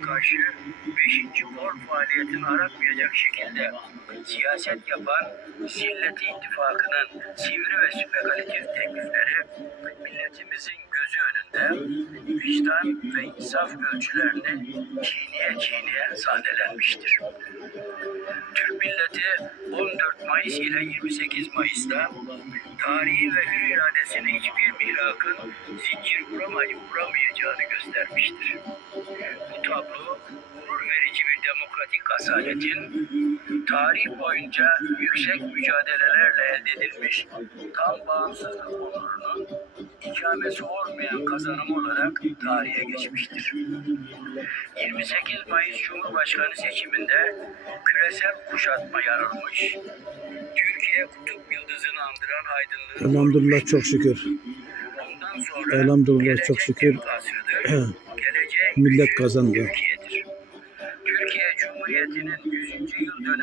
karşı 5. kol faaliyetini aratmayacak şekilde siyaset yapan Zillet İttifakı'nın sivri ve spekülatif teklifleri milletimizin gözü önünde vicdan ve insaf ölçülerini çiğneye çiğneye sahnelenmiştir. Türk milleti 14 Mayıs ile 28 Mayıs'ta tarihi ve hür iradesine hiçbir mihrakın zincir vuramayıp vuramayacağını göstermiştir. Bu tablo gurur verici bir demokratik asaletin tarih boyunca yüksek mücadelelerle elde edilmiş tam bağımsızlık onurunun ikamesi olmayan kazanımı olarak tarihe geçmiştir. 28 Mayıs Cumhurbaşkanı seçiminde küresel kuşatma yarılmış. Türkiye kutup yıldızını andıran aydınlığı Elhamdülillah çok şükür. Ondan sonra Elhamdülillah, çok şükür. Millet kazandı. Türkiye Cumhuriyeti'nin 100. yıl dönümü